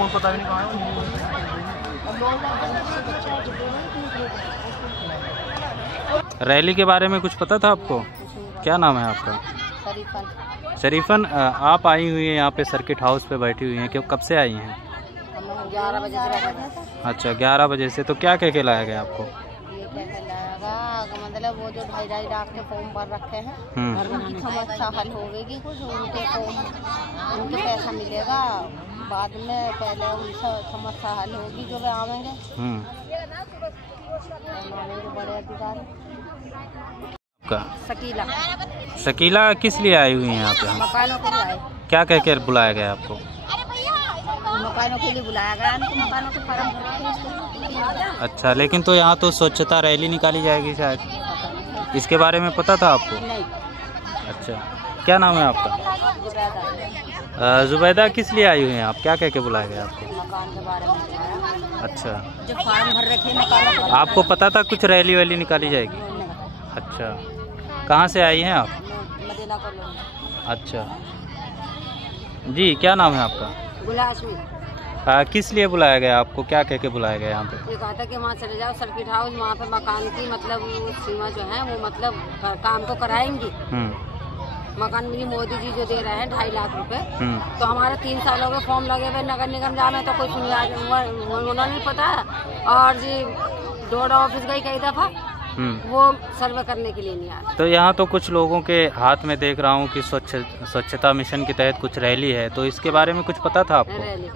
Phone पता भी नहीं कहाँ है। रैली के बारे में कुछ पता था आपको? क्या नाम है आपका? शरीफन। आप आई हुई हैं यहाँ पे सर्किट हाउस पे बैठी हुई हैं, क्यों कब से आई हैं? 11 बजे से। अच्छा 11 बजे से। तो क्या कह के लाया गया आपको? ये क्या कहलाएगा, मतलब वो जो 2.5 लाख के फॉर्म भर रखे हैं उनकी समस्या हल होगी, कुछ उनके फॉर्म उनके पैसा मिलेगा बाद में, पहले उनसे समस्या हल होगी जो वे आवेंगे बड़े अधिकारी। शकीला। शकीला किस लिए आई हुई हैं आप यहाँ? मकानों के लिए आए। क्या कह कर बुलाया गया आपको? मकानों के लिए बुलाया गया, मकानों के फॉर्म भरे। अच्छा, लेकिन तो यहाँ तो स्वच्छता रैली निकाली जाएगी शायद, इसके बारे में पता था आपको? नहीं। अच्छा, क्या नाम है आपका? जुबैदा। किस लिए आई हुई हैं आप? क्या कह के बुलाया गया आपको? मकान के बारे में। अच्छा, जो फॉर्म भर रखे मकानों। आपको पता था कुछ रैली वैली निकाली जाएगी? अच्छा, कहाँ से आई हैं आप? मदीना कॉलोनी। अच्छा जी, क्या नाम है आपका? गुलाशमी। किस लिए बुलाया गया आपको? क्या कह के बुलाया गया यहाँ पे? ये कहा था कि वहाँ चले जाओ सर्किट हाउस, वहाँ पे मकान की मतलब सीमा जो है वो मतलब काम तो कराएंगी। मकान मिली मोदी जी जो दे रहे हैं 2.5 लाख रुपए, तो हमारे 3 सालों के फॉर्म लगे हुए नगर निगम जामे तो कोई सुनिया उन्होंने नहीं पता। और जी डोडा ऑफिस गई कई दफा, वो सर्वे करने के लिए नहीं आया। तो यहाँ तो कुछ लोगों के हाथ में देख रहा हूँ कि स्वच्छता मिशन के तहत कुछ रैली है, तो इसके बारे में कुछ पता था आपको? रैली